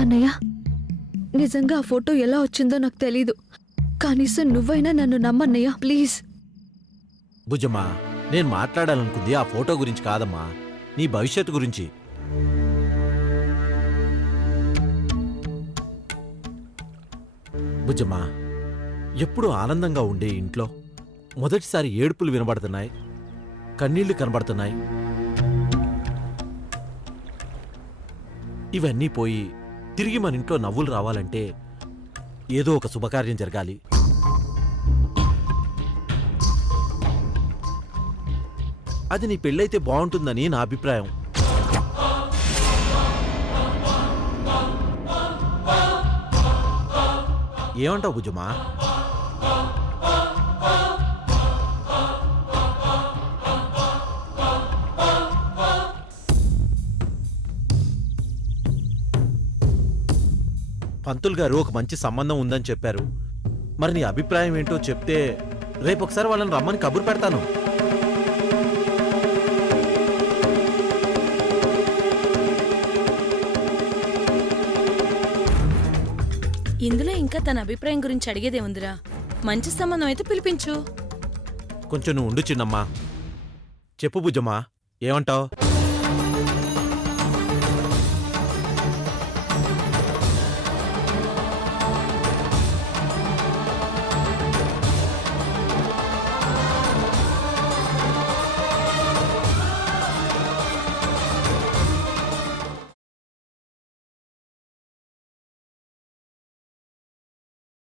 అన్నయ్య, నిజంగా ఆ ఫోటో ఎలా వచ్చిందో నాకు తెలీదు. కనీసం నువ్వైనా నన్ను నమ్మన్నయ్య, ప్లీజ్. బుజ్జమ్మా, నేను మాట్లాడాలనుకుంది ఆ ఫోటో గురించి కాదమ్మా, నీ భవిష్యత్తు గురించి. బుజ్జమ్మా, ఎప్పుడు ఆనందంగా ఉండే ఇంట్లో మొదటిసారి ఏడుపులు వినబడుతున్నాయి, కన్నీళ్లు కనబడుతున్నాయి. ఇవన్నీ పోయి తిరిగి మన ఇంట్లో నవ్వులు రావాలంటే ఏదో ఒక శుభకార్యం జరగాలి. అది నీ పెళ్ళైతే బాగుంటుందని నా అభిప్రాయం. ఏమంటావు బుజ్జమ్మా? పంతులు గారు ఒక మంచి సంబంధం ఉందని చెప్పారు. మరి నీ అభిప్రాయం ఏంటో చెప్తే రేపొకసారి వాళ్ళని రమ్మని కబురు పెడతాను. ఇందులో ఇంకా తన అభిప్రాయం గురించి అడిగేదే ఉందిరా. మంచి సంబంధం అయితే పిలిపించు. కొంచెం నువ్వు ఉండు చిన్నమ్మా. చెప్పు బుజ్జమ్మా, ఏమంటావు?